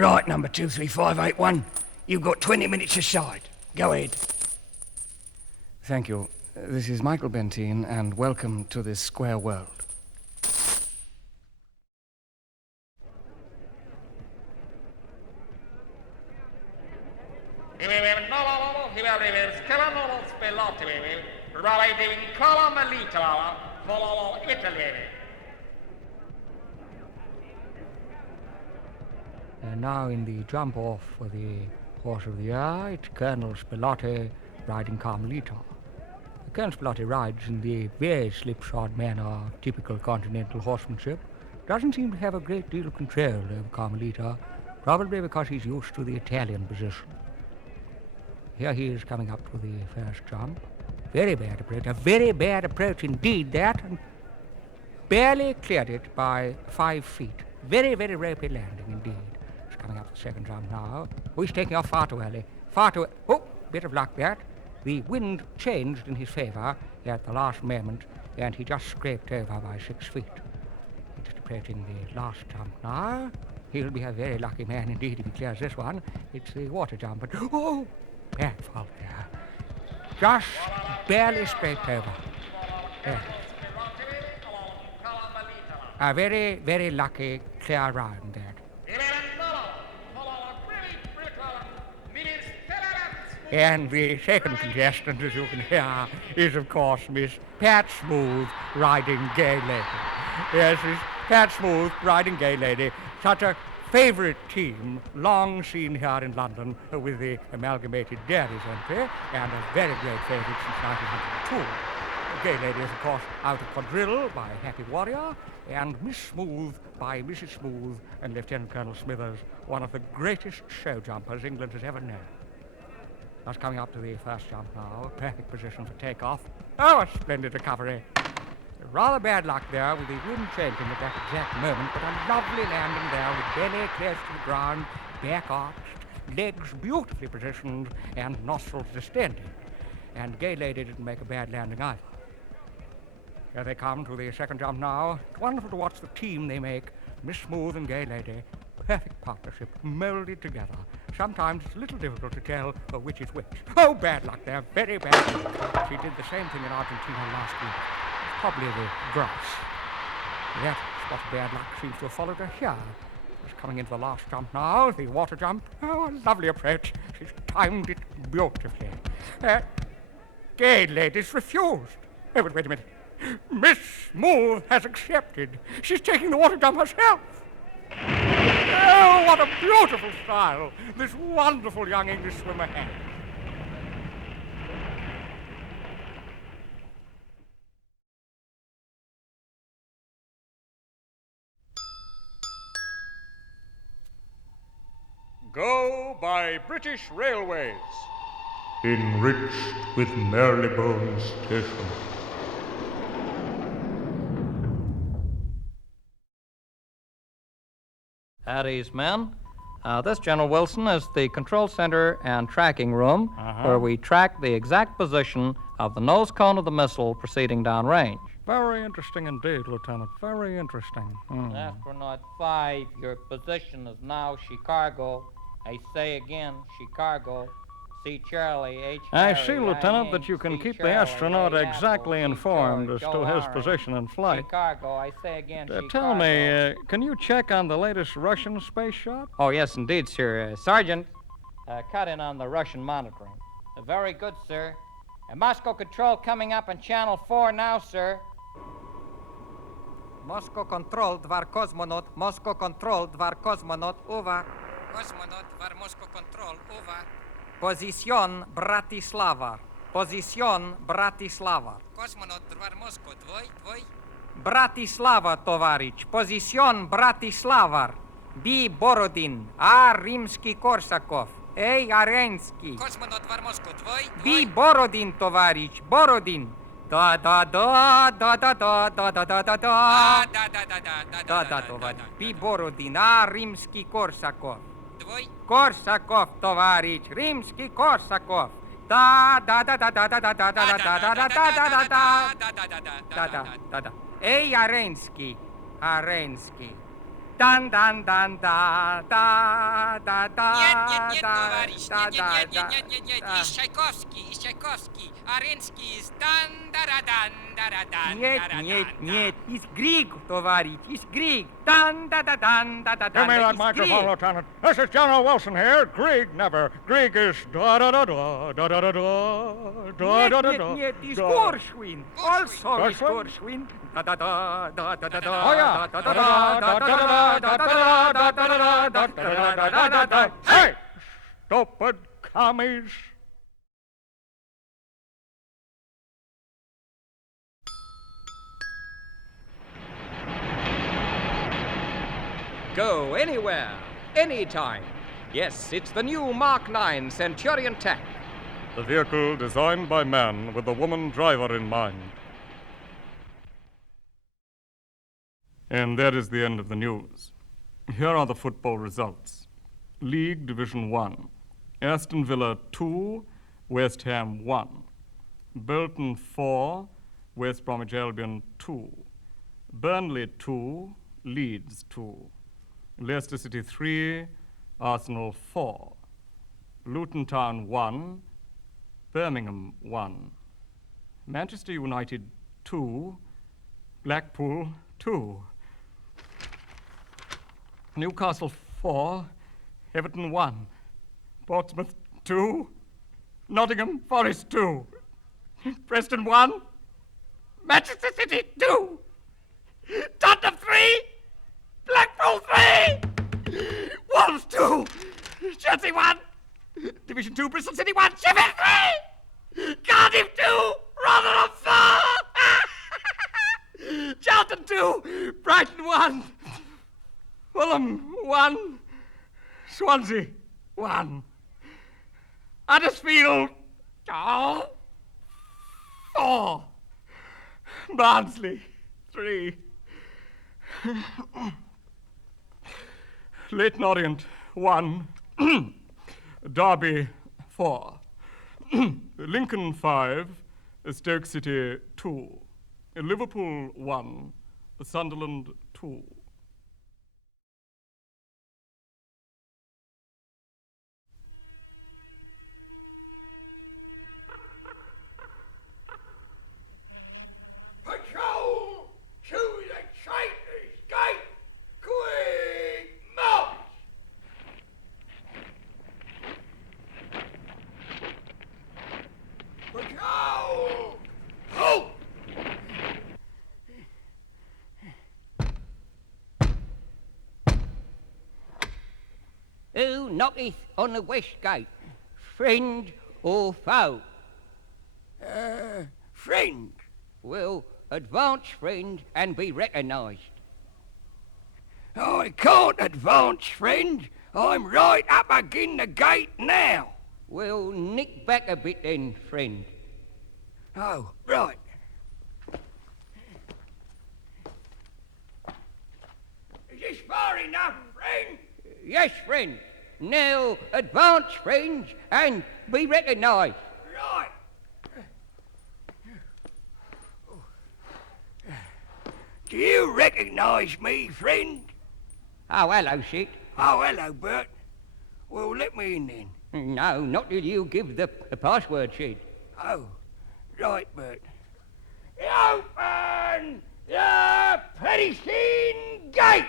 Right, number 23581. You've got 20 minutes aside. Go ahead. Thank you. This is Michael Bentine, and welcome to this square world. And now in the jump off for the horse of the year, it's Colonel Spilotti riding Carmelita. Colonel Spilotti rides in the very slipshod manner typical continental horsemanship. Doesn't seem to have a great deal of control over Carmelita, probably because he's used to the Italian position. Here he is coming up to the first jump. Very bad approach, a very bad approach indeed that, and barely cleared it by 5 feet. Very, very ropey landing indeed. He's coming up the second jump now. Oh, he's taking off far too early. Oh, bit of luck that. The wind changed in his favor at the last moment, and he just scraped over by 6 feet. He's just approaching the last jump now. He'll be a very lucky man indeed if he clears this one. It's the water jump, but oh, bad fault there. Just barely scraped over. Yeah. A very, very lucky clear round there. And the second contestant, as you can hear, is, of course, Miss Pat Smooth riding Gay Lady. Yes, Miss Pat Smooth riding Gay Lady. Such a favourite team, long seen here in London with the Amalgamated Dairies entry, and a very great favourite since 1902. Gay Lady is, of course, out of quadrille by Happy Warrior, and Miss Smooth by Mrs. Smooth and Lieutenant Colonel Smithers, one of the greatest show jumpers England has ever known. That's coming up to the first jump now. Perfect position for takeoff. Oh, a splendid recovery. Rather bad luck there with the wind changing at that exact moment, but a lovely landing there with belly close to the ground, back arched, legs beautifully positioned, and nostrils distended. And Gay Lady didn't make a bad landing either. Here they come to the second jump now. It's wonderful to watch the team they make, Miss Smooth and Gay Lady. Perfect partnership, molded together. Sometimes it's a little difficult to tell which is which. Oh, bad luck there, very bad luck. She did the same thing in Argentina last week. It's probably the grass. That spot of bad luck seems to have followed her here. She's coming into the last jump now, the water jump. Oh, a lovely approach. She's timed it beautifully. Gay Lady's refused. Oh, but wait a minute. Miss Smooth has accepted. She's taking the water jump herself. Oh, what a beautiful style this wonderful young English swimmer has. Go by British Railways. Enriched with Marylebone Station. At ease, men. This, General Wilson, is the control center and tracking room where we track the exact position of the nose cone of the missile proceeding downrange. Very interesting indeed, Lieutenant. Very interesting. Astronaut 5, your position is now Chicago. I say again, Chicago. C. Charlie, H. I Harry, see, Lieutenant, I that you can C. keep the Charlie, astronaut A. exactly Apple, informed George, as to Joe his Orange. position in flight. Chicago, I say again, Chicago. Tell me, can you check on the latest Russian space shot? Oh, yes, indeed, sir. Sergeant, cut in on the Russian monitoring. Very good, sir. Moscow Control coming up on Channel 4 now, sir. Moscow Control, Dvar Cosmonaut. Moscow Control, Dvar Cosmonaut. Over. Cosmonaut, Dvar Moscow Control. Over. Position Bratislava. Position Bratislava. Cosmonaut, Dvar Moscow. Двой. Bratislava, товарищ. Position Bratislava. B. Borodin. A. Rimsky-Korsakov. A. Arensky. Cosmonaut, Dvar Moscow. Двой. B. Borodin, товарищ. Borodin. Да, товарищ. B. Borodin. A. Римский-Корсаков. Korsakov, товарищ, Римский-Корсаков. Да. Эй, Аренский. Дан. Нет, товарищ, нет, из Чайковский, Аренский, из дан-да-да-дан-да-да-дан. Нет, из Григ, товарищ, из Григ. Дан-да-да-дан-да-да-дан. Give me that из microphone, Григ. Lieutenant. This is General Wilson here. Grieg never. Grieg is da-da-da-da, da-da-da-da, da-da-da-da. Нет, из da. Горшвин. Also is Gershwin? Горшwin. Да-да-да, да-да-да-да. Oh, yeah. Да-да-да-да-да-да-да-да-да-да-да-да-да-да-да. Hey! Stupid commies. Go anywhere, anytime. Yes, it's the new Mark 9 Centurion tank. The vehicle designed by man with the woman driver in mind. And that is the end of the news. Here are the football results. League Division 1. Aston Villa 2, West Ham 1. Bolton 4, West Bromwich Albion 2. Burnley 2, Leeds 2. Leicester City 3, Arsenal 4. Luton Town 1, Birmingham 1. Manchester United 2, Blackpool 2. Newcastle 4, Everton 1. Portsmouth 2, Nottingham Forest 2. Preston 1, Manchester City 2. Tottenham 3, Blackpool 3. Wolves 2, Chelsea 1. Division 2, Bristol City 1, Sheffield 3. Cardiff 2, Rotherham 4. Charlton 2, Brighton 1. Fulham 1, Swansea 1. Huddersfield 4. Barnsley 3. Leighton Orient 1. Derby 4. Lincoln 5. Stoke City 2. Liverpool 1. Sunderland 2. Patrol to the Traitors' Gate! Quick march! Patrol! Halt! Who knocketh on the west gate? Friend or foe? Friend! Well, advance, friend, and be recognised. I can't advance, friend. I'm right up agin the gate now. Well, nick back a bit then, friend. Oh, right. Is this far enough, friend? Yes, friend. Now advance, friend, and be recognised. Right. Do you recognise me, friend? Oh, hello, Sid. Oh, hello, Bert. Well, let me in then. No, not till you give the password, Sid. Oh, right, Bert. Open the Pedicine Gate!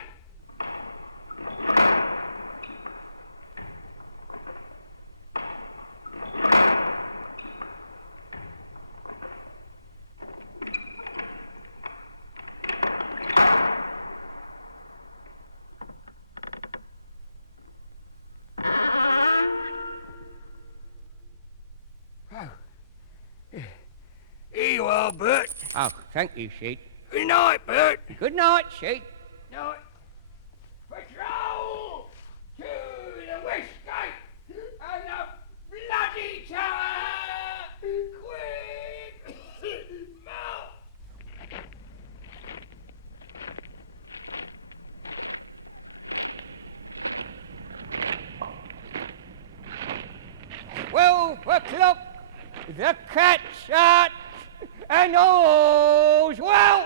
Here you are, Bert. Oh, thank you, Sid. Good night, Bert. Good night, Sid. Night. Patrol to the west gate and the bloody tower! Quick! Mount! Well, o'clock, the cat's out, and all's well.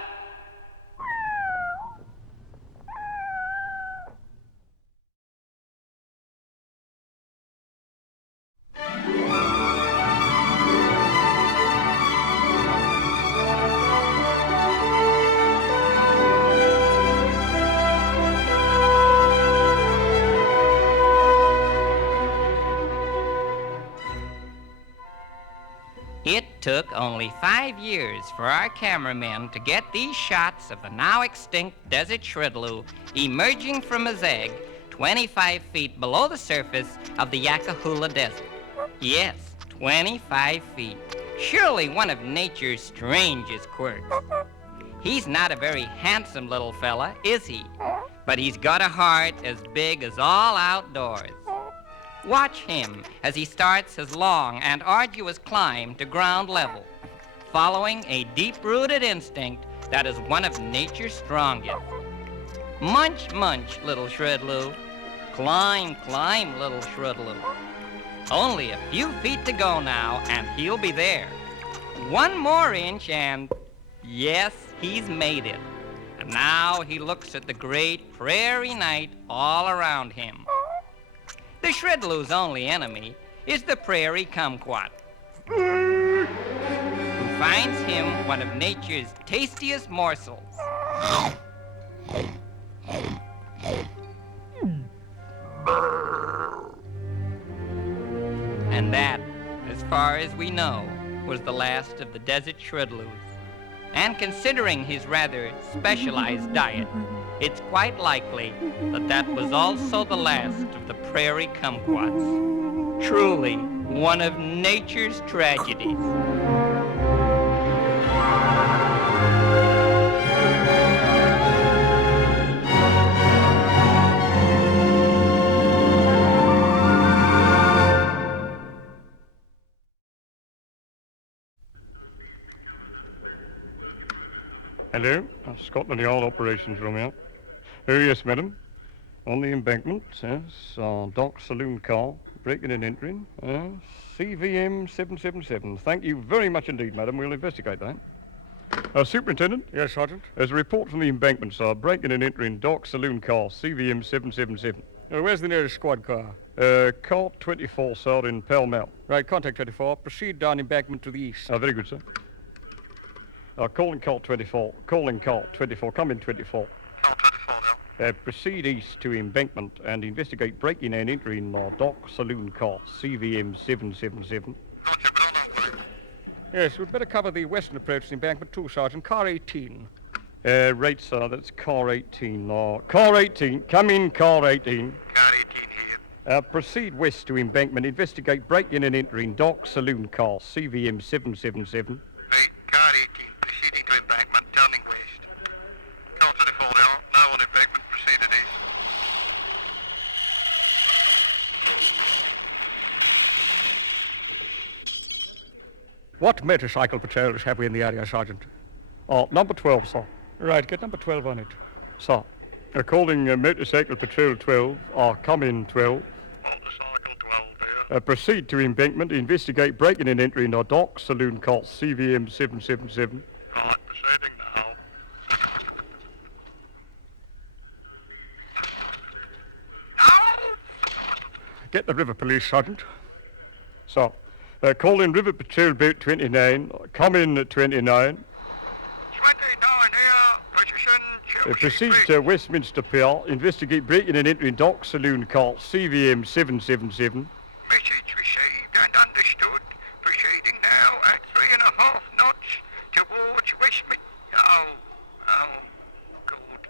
It took only 5 years for our cameramen to get these shots of the now extinct desert shredloo emerging from his egg 25 feet below the surface of the Yakahula Desert. Yes, 25 feet. Surely one of nature's strangest quirks. He's not a very handsome little fella, is he? But he's got a heart as big as all outdoors. Watch him as he starts his long and arduous climb to ground level, following a deep-rooted instinct that is one of nature's strongest. Munch, munch, little shredloo. Climb, climb, little shredloo. Only a few feet to go now, and he'll be there. One more inch, and yes, he's made it. And now he looks at the great prairie night all around him. The shredloo's only enemy is the prairie kumquat, who finds him one of nature's tastiest morsels. And that, as far as we know, was the last of the desert shredloos. And considering his rather specialized diet, it's quite likely that that was also the last of the prairie kumquats. Truly, one of nature's tragedies. Hello, Scotland Yard Operations Room here. Oh, yes, madam. On the embankment, yes, dock saloon car, breaking and entering, CVM 777. Thank you very much indeed, madam. We'll investigate that. Superintendent? Yes, Sergeant? There's a report from the embankment, sir. Breaking and entering dock saloon car, CVM 777. Where's the nearest squad car? Cart 24, sir, in Pall Mall. Right, contact 24. Proceed down embankment to the east. Very good, sir. Calling cart 24. Calling cart 24. Come in, 24. Call 24 now. Proceed east to embankment and investigate breaking and entering dock saloon car, CVM 777. Roger, but on our way. Yes, we'd better cover the western approach to the embankment too, Sergeant. Car 18. Right, sir, that's car 18. Car 18. Come in, car 18. Car 18 here. Proceed west to embankment. Investigate breaking and entering dock saloon car, CVM 777. Right, car 18. Proceeding to embankment, turning west. Call 24 now. Now on embankment, proceeding east. What motorcycle patrols have we in the area, Sergeant? Number 12, sir. Right, get number 12 on it. Sir. Calling motorcycle patrol 12. Come in, 12. Motorcycle 12 there. Proceed to embankment. Investigate breaking and entering dock saloon car, CVM 777. Right, proceeding now. Get the river police, Sergeant. Sir. Call in River Patrol Boat 29. Come in at 29. 29 here. Position Chelsea Proceed Bridge. to Westminster Pier. Investigate breaking and entering dock saloon car, CVM 777. Message received and understood. Proceeding now at 3.5 knots towards Westminster. Oh, good.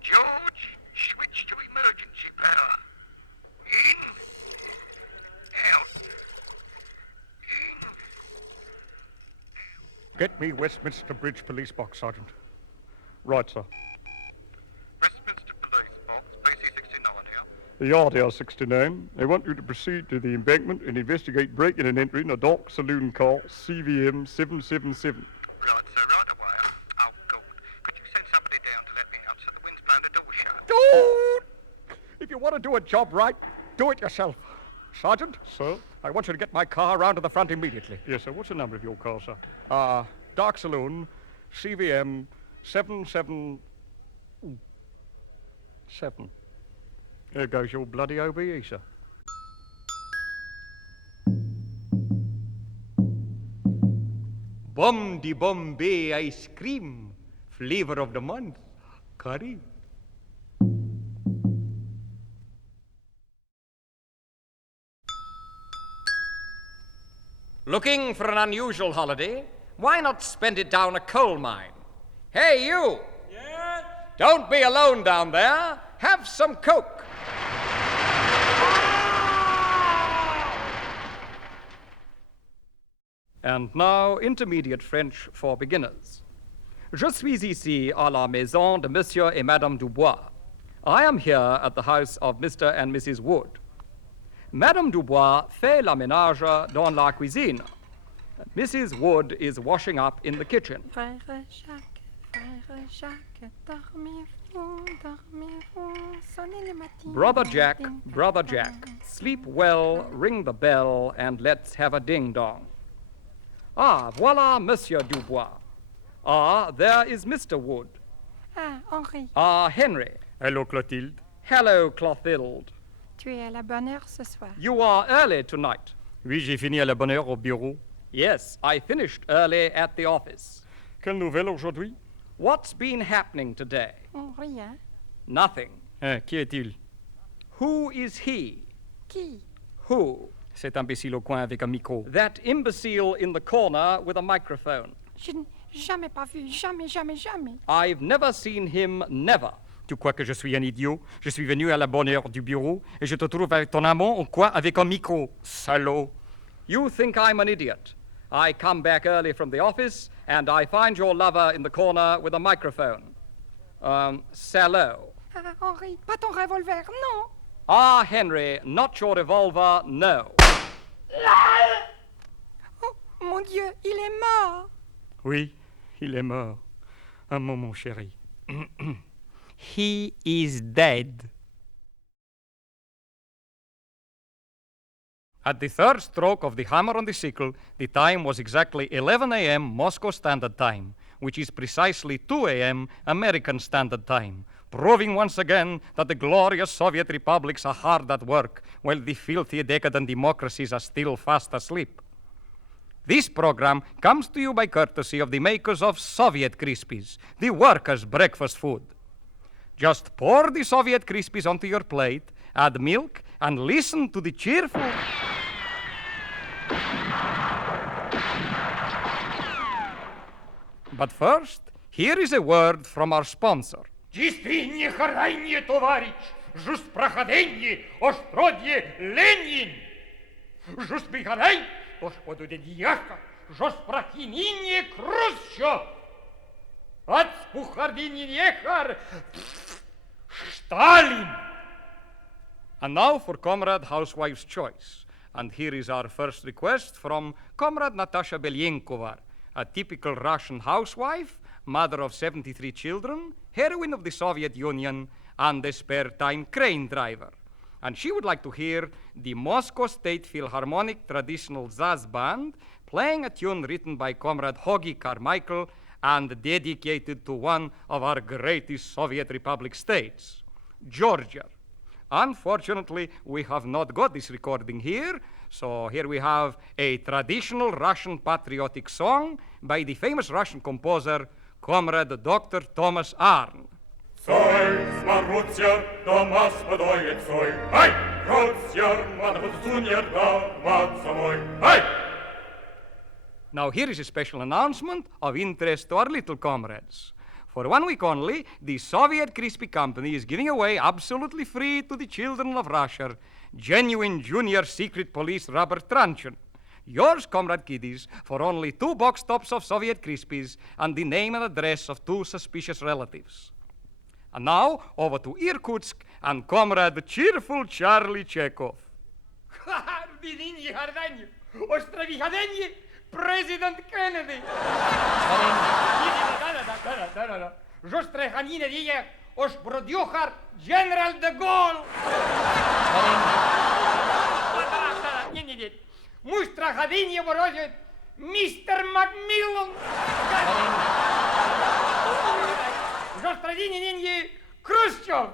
George, switch to emergency power. In. Out. In. Get me Westminster Bridge police box, Sergeant. Right, sir. Westminster Police Box, PC 69 here. The yard here, 69. They want you to proceed to the embankment and investigate breaking and entering a dock saloon car, CVM 777. Right, sir, right away. Oh, good. Could you send somebody down to let me out so the wind's blowing the door shut? Dude! If you want to do a job right, do it yourself. Sergeant? Sir? I want you to get my car around to the front immediately. Yes, sir. What's the number of your car, sir? Dark Saloon, CVM 777. There goes your bloody OBE, sir. Bum Bombay ice cream, flavor of the month, curry. Looking for an unusual holiday? Why not spend it down a coal mine? Hey, you! Yes? Don't be alone down there. Have some Coke. And now, intermediate French for beginners. Je suis ici à la maison de Monsieur et Madame Dubois. I am here at the house of Mr. and Mrs. Wood. Madame Dubois fait la ménage dans la cuisine. Mrs. Wood is washing up in the kitchen. Frère Jacques, dormez-vous, dormez-vous, sonnez le matin. Brother Jack, sleep well, ring the bell, and let's have a ding-dong. Ah, voilà Monsieur Dubois. Ah, there is Mr. Wood. Ah, Henri, Ah, Henry. Hello, Clotilde. Hello, Clotilde. tu es à la bonne heure ce soir. You are early tonight. Oui, j'ai fini à la bonne heure au bureau. Yes, I finished early at the office. Quelle nouvelle aujourd'hui? What's been happening today? Oh, rien. Nothing. Hein, qui est-il? Who is he? Qui? Who? Cet imbécile au coin avec un micro. That imbecile in the corner with a microphone. Je n'ai jamais pas vu, jamais, jamais, jamais. I've never seen him, never. Tu crois que je suis un idiot? Je suis venu à la bonne heure du bureau et je te trouve avec ton amant au coin avec un micro. Salaud! You think I'm an idiot. I come back early from the office and I find your lover in the corner with a microphone. Salaud. Ah, Henri, pas ton revolver, non. Ah, Henry, not your revolver, no. Oh, mon Dieu, il est mort. Oui, il est mort. Un moment, chéri. He is dead. At the third stroke of the hammer on the sickle, the time was exactly 11 a.m. Moscow Standard Time, which is precisely 2 a.m. American Standard Time, proving once again that the glorious Soviet republics are hard at work, while the filthy, decadent democracies are still fast asleep. This program comes to you by courtesy of the makers of Soviet Krispies, the workers' breakfast food. Just pour the Soviet Krispies onto your plate, add milk, and listen to the cheerful... But first, here is a word from our sponsor. Действительно харание, товарищ, жуст проходенье, остродье Ленин. Жуст приходай, господу де дьяка, жуст прохининье Хрущев. От спухардинье ехар Stalin. And now for Comrade Housewife's Choice. And here is our first request from Comrade Natasha Belyenkova, a typical Russian housewife, mother of 73 children, heroine of the Soviet Union, and a spare-time crane driver. And she would like to hear the Moscow State Philharmonic Traditional Jazz Band playing a tune written by Comrade Hoagy Carmichael and dedicated to one of our greatest Soviet Republic states, Georgia. Unfortunately, we have not got this recording here, so here we have a traditional Russian patriotic song by the famous Russian composer, Comrade Dr. Thomas Arne. Цой, сморутся, дома спадает цой. Ай! Ротсер, мадвудзунер, да, мат самой. Ай! Now here is a special announcement of interest to our little comrades. For 1 week only, the Soviet Crispy Company is giving away absolutely free to the children of Russia genuine junior secret police rubber truncheon. Yours, Comrade Kiddies, for only 2 box tops of Soviet Crispies and the name and address of 2 suspicious relatives. And now, over to Irkutsk and Comrade Cheerful Charlie Chekhov. Видение харание, островихаденье, President Kennedy. Да. Жостре ханина дия, ош бродюхар, General de Gaulle. Не. Муштра хадинье ворожит, Мистер Макмиллан. Жостре динье, Хрущев.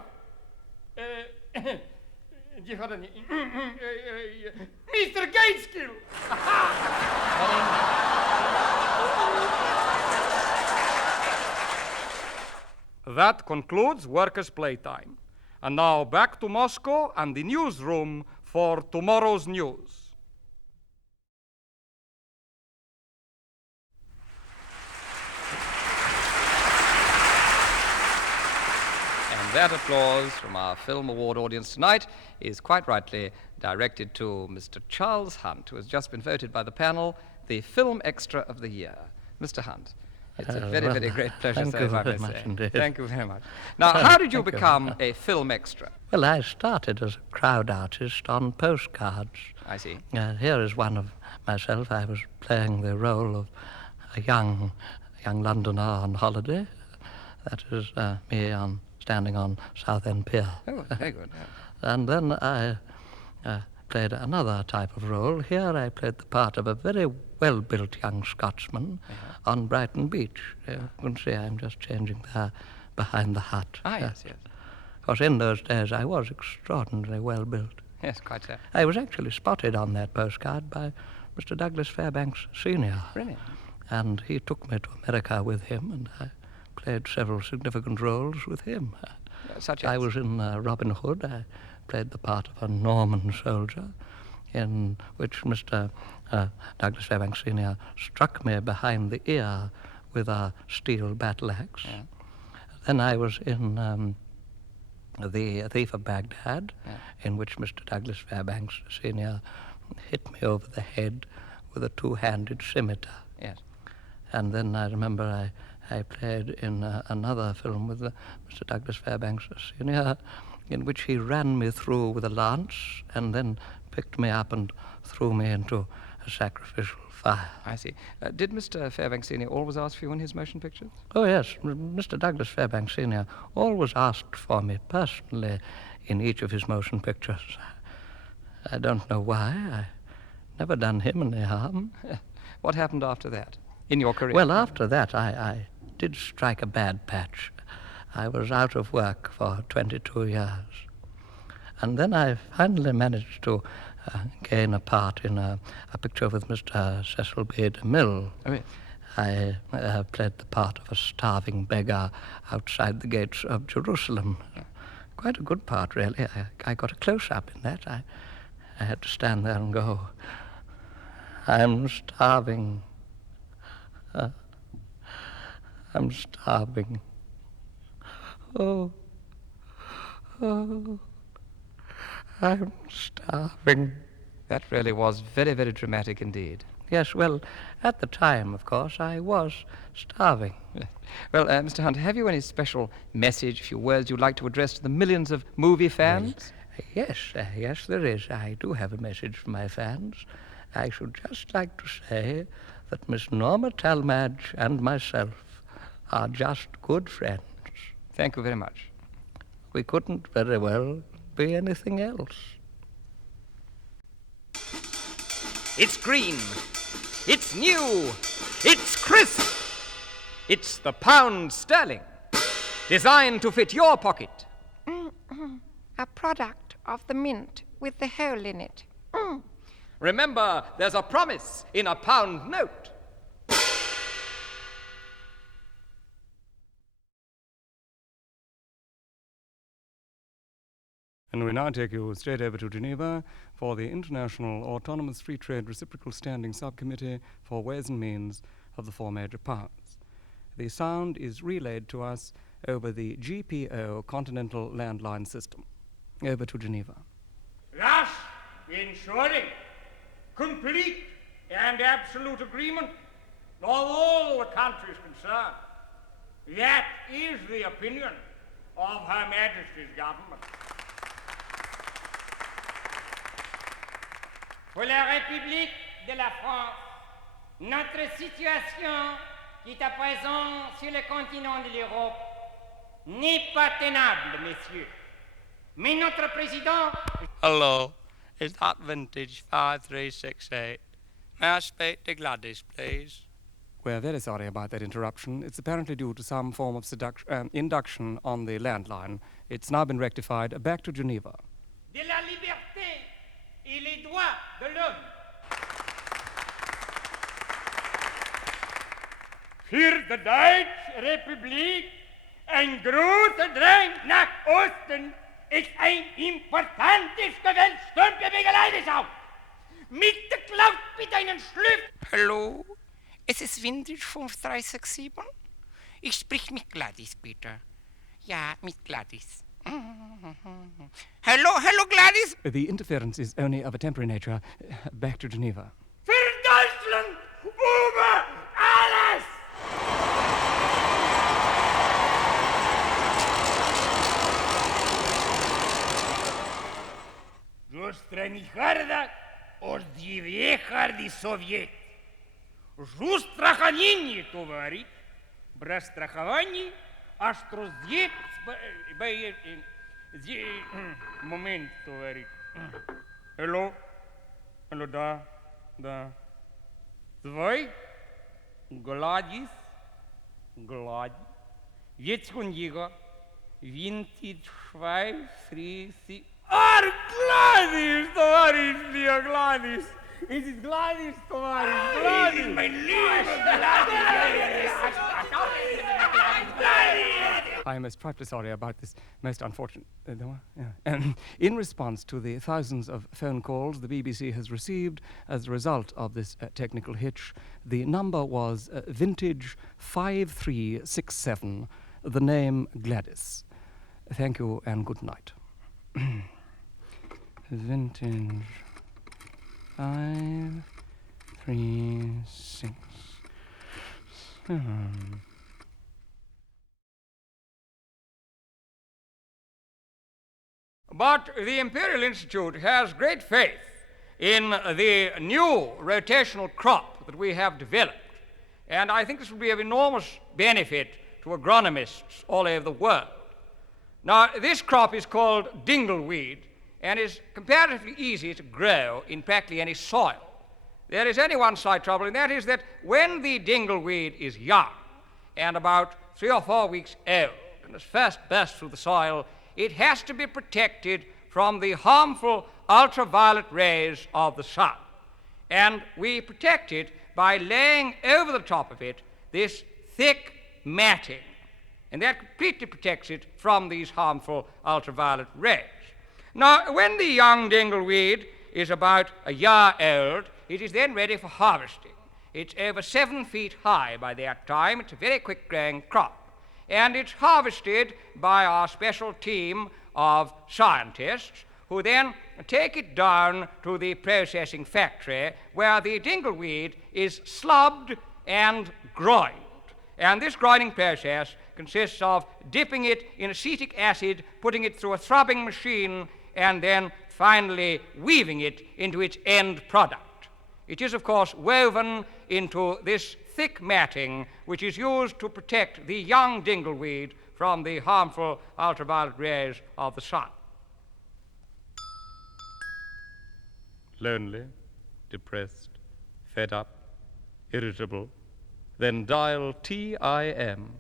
Mr. Gateskill! That concludes workers' playtime. And now back to Moscow and the newsroom for tomorrow's news. that applause from our Film Award audience tonight is quite rightly directed to Mr. Charles Hunt, who has just been voted by the panel the Film Extra of the Year. Mr. Hunt, it's a very, very great pleasure, thank sir, you if I may very much say. indeed. Thank you very much. Now, how did you Thank you. become a film extra? Well, I started as a crowd artist on postcards. I see. Here is one of myself. I was playing the role of a young Londoner on holiday. That is me standing on Southend Pier. Oh, very good. Yeah. And then I played another type of role. Here I played the part of a very well-built young Scotsman on Brighton Beach. You can see I'm just changing there behind the hut. Ah, yes, yes. Of course, in those days I was extraordinarily well-built. Yes, quite so. I was actually spotted on that postcard by Mr. Douglas Fairbanks Sr. Brilliant. And he took me to America with him, and I played several significant roles with him. Such I as? was in Robin Hood. I played the part of a Norman soldier, in which Mr. Douglas Fairbanks Sr. struck me behind the ear with a steel battle axe. Yeah. Then I was in The Thief of Baghdad, in which Mr. Douglas Fairbanks Sr. hit me over the head with a two-handed scimitar. Yes. And then I remember I played in another film with Mr. Douglas Fairbanks Sr., in which he ran me through with a lance and then picked me up and threw me into a sacrificial fire. I see. Did Mr. Fairbanks Sr. always ask for you in his motion pictures? Oh, yes. Mr. Douglas Fairbanks Sr. always asked for me personally in each of his motion pictures. I don't know why. I never done him any harm. What happened after that in your career? Well, after that, I did strike a bad patch. I was out of work for 22 years. And then I finally managed to gain a part in a picture with Mr. Cecil B. DeMille. Oh, yes. I played the part of a starving beggar outside the gates of Jerusalem. Quite a good part, really. I got a close-up in that. I had to stand there and go, I'm starving. I'm starving. Oh, I'm starving. That really was very, very dramatic indeed. Yes, well, at the time, of course, I was starving. Well, Mr. Hunt, have you any special message, a few words you'd like to address to the millions of movie fans? Yes, there is. I do have a message for my fans. I should just like to say that Miss Norma Talmadge and myself are just good friends. Thank you very much. We couldn't very well be anything else. It's green. It's new. It's crisp. It's the pound sterling, designed to fit your pocket. A product of the mint with the hole in it. Remember, there's a promise in a pound note. And we now take you straight over to Geneva for the International Autonomous Free Trade Reciprocal Standing Subcommittee for Ways and Means of the four major powers. The sound is relayed to us over the GPO Continental Landline System. Over to Geneva. Thus, ensuring complete and absolute agreement of all the countries concerned. That is the opinion of Her Majesty's government. Pour la République de la France, notre situation qui est à présent sur le continent de l'Europe n'est pas tenable, messieurs. Mais notre président... Hello, is that vintage 5368? May I speak to Gladys, please? We're very sorry about that interruption. It's apparently due to some form of induction on the landline. It's now been rectified. Back to Geneva. De la liberté et les droits de l'homme. Für die Deutsche Republik ein großer Drang nach Osten ist ein importantes Gewölbstürm Bewegeleideschau. Mit der Klaut mit einem Schlüpf. Hallo, es ist Vintage 5367? Ich sprich mit Gladys, bitte. Ja, mit Gladys. Hello, Gladys. The interference is only of a temporary nature. Back to Geneva. Für Deutschland, über alles! Розстраніхарда оздівєхарді совєт. Жустраханінні, товариш. Брастраховані, аж роздєт... Момент, товариш. Hello, да. Zwei, Gladys, jetzt von Jäger, Vintage 2, 3, 6... Gladys, товарищ, dear Gladys! It is Gladys, товарищ, Gladys! Mein lieber Gladys! I am most frightfully sorry about this most unfortunate... in response to the thousands of phone calls the BBC has received as a result of this technical hitch, the number was Vintage 5367, the name Gladys. Thank you and good night. Vintage 5367. But the Imperial Institute has great faith in the new rotational crop that we have developed. And I think this will be of enormous benefit to agronomists all over the world. Now, this crop is called dingleweed and is comparatively easy to grow in practically any soil. There is only one slight trouble, and that is that when the dingleweed is young and about 3 or 4 weeks old and has first burst through the soil, it has to be protected from the harmful ultraviolet rays of the sun. And we protect it by laying over the top of it this thick matting. And that completely protects it from these harmful ultraviolet rays. Now, when the young dingleweed is about a year old, it is then ready for harvesting. It's over 7 feet high by that time. It's a very quick-growing crop. And it's harvested by our special team of scientists who then take it down to the processing factory where the dingleweed is slubbed and groined. And this grinding process consists of dipping it in acetic acid, putting it through a throbbing machine, and then finally weaving it into its end product. It is, of course, woven into this thick matting, which is used to protect the young dingleweed from the harmful ultraviolet rays of the sun. Lonely, depressed, fed up, irritable, then dial TIM.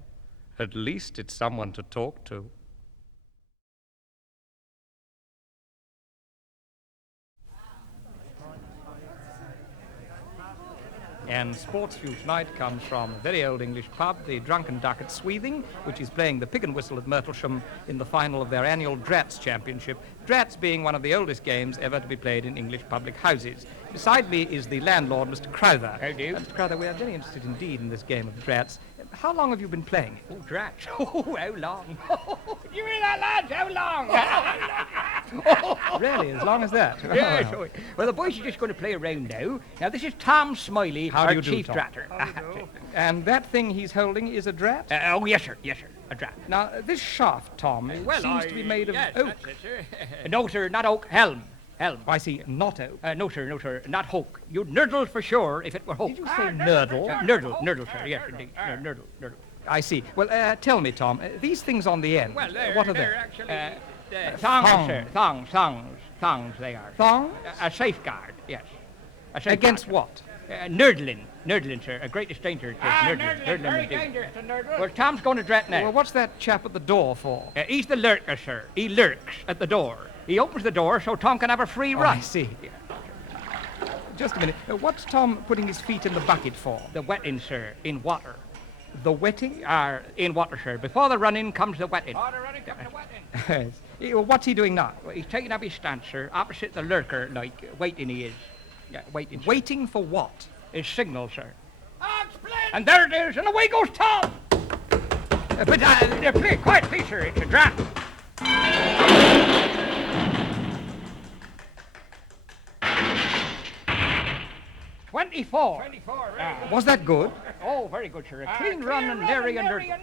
At least it's someone to talk to. And sports view tonight comes from a very old English pub, the Drunken Duck at Sweething, which is playing the Pig and Whistle at Myrtlesham in the final of their annual Drats Championship, Drats being one of the oldest games ever to be played in English public houses. Beside me is the landlord, Mr. Crowther. How do? Mr. Crowther, we are very interested indeed in this game of Drats. How long have you been playing it? Oh, Drats. Oh, how long? You hear that, lads? How long? Really, as long as that? Yes. Well, the boys are just going to play around now. Now, this is Tom Smiley, How do our you do, chief Tom? dratter. And that thing he's holding is a drat? Oh, yes, sir. Yes, sir. A drat. Now, this shaft, Tom, seems to be made of oak. That's it, sir. No, sir, not oak. Helm. Helm. I see, not oak. No, sir, not hoke. You'd nurdle for sure if it were hoke. Did you say nurdle? Nurdle, sir. Yes, indeed. Nurdle. I see. Well, tell me, Tom, these things on the end, Well, what are they're they? actually thongs, Thong. sir. Thongs they are. Thongs? A safeguard, yes. A safeguard. Against what? Nurdling, sir. A greatest danger to nurdling. Very dangerous to nurdle. Well, Tom's going to drat now. Well, what's that chap at the door for? He's the lurker, sir. He lurks at the door. He opens the door so Tom can have a free run. I see. Just a minute. What's Tom putting his feet in the bucket for? The wetting, sir, in water. The wetting? In water, sir. Before the running comes the wetting. Order running, come to wetting. Yes. Well, what's he doing now? Well, he's taking up his stance, sir, opposite the lurker, like, waiting he is. Yeah, waiting. Sir. Waiting for what? His signal, sir. Explain. And there it is, and away goes Tom! But, quiet, please, sir. It's a draft. 24. 24, Was that good? Oh, very good, sir. A clean run and nary a nurdle.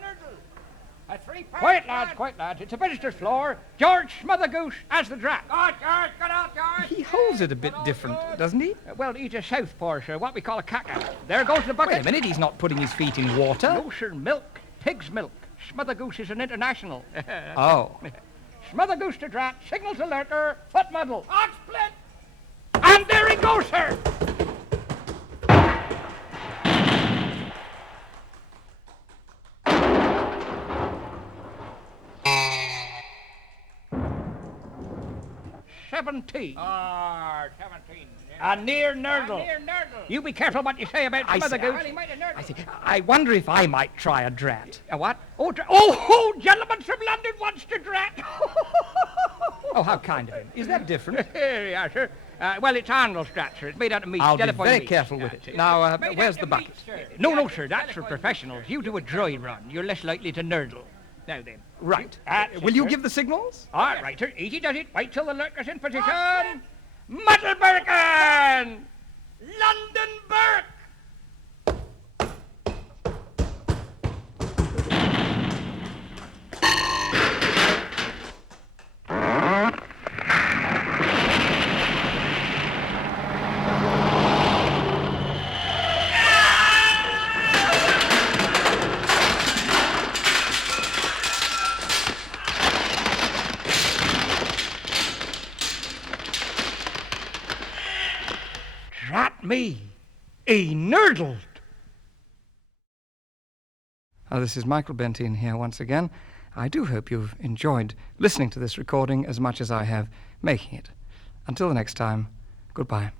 A 3 Quiet, lads. It's a visitor's floor. George Smothergoose as the draft. George, get out, George. He holds it a bit different, doesn't he? Well, he's a southpaw, sir, what we call a caca. There goes the bucket. Wait a minute, he's not putting his feet in water. No, sir, milk. Pig's milk. Smothergoose is an international. Oh. Smothergoose to draft. Signals alerter. Foot muddle. Ox split. And there he goes, sir. $17. 17. A near nurdle. You be careful what you say about Smothergoose. I wonder if I might try a drat. A what? Oh, gentlemen from London wants to drat. Oh, how kind of him. Is that different? Yeah, sir. Well, it's Arnold's drat, sir. It's made out of meat. I'll be telephone very meat. careful with it. Now, where's the bucket? No, sir. That's for professionals. You do a dry run. You're less likely to nurdle. Now then. Right. That's Will it, you sir. give the signals? All right, sir. Easy does it. Wait till the lurker's in position. Muddlebergen! London Burke! Drat me! He nurdled! This is Michael Bentine here once again. I do hope you've enjoyed listening to this recording as much as I have making it. Until the next time, goodbye.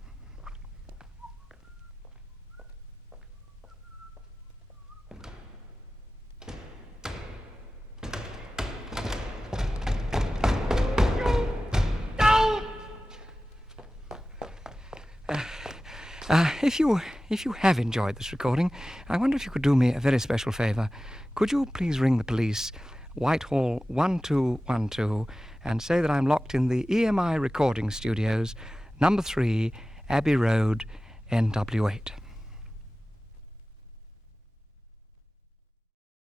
If you have enjoyed this recording, I wonder if you could do me a very special favour. Could you please ring the police, Whitehall 1212, and say that I'm locked in the EMI recording studios, number 3, Abbey Road, NW8.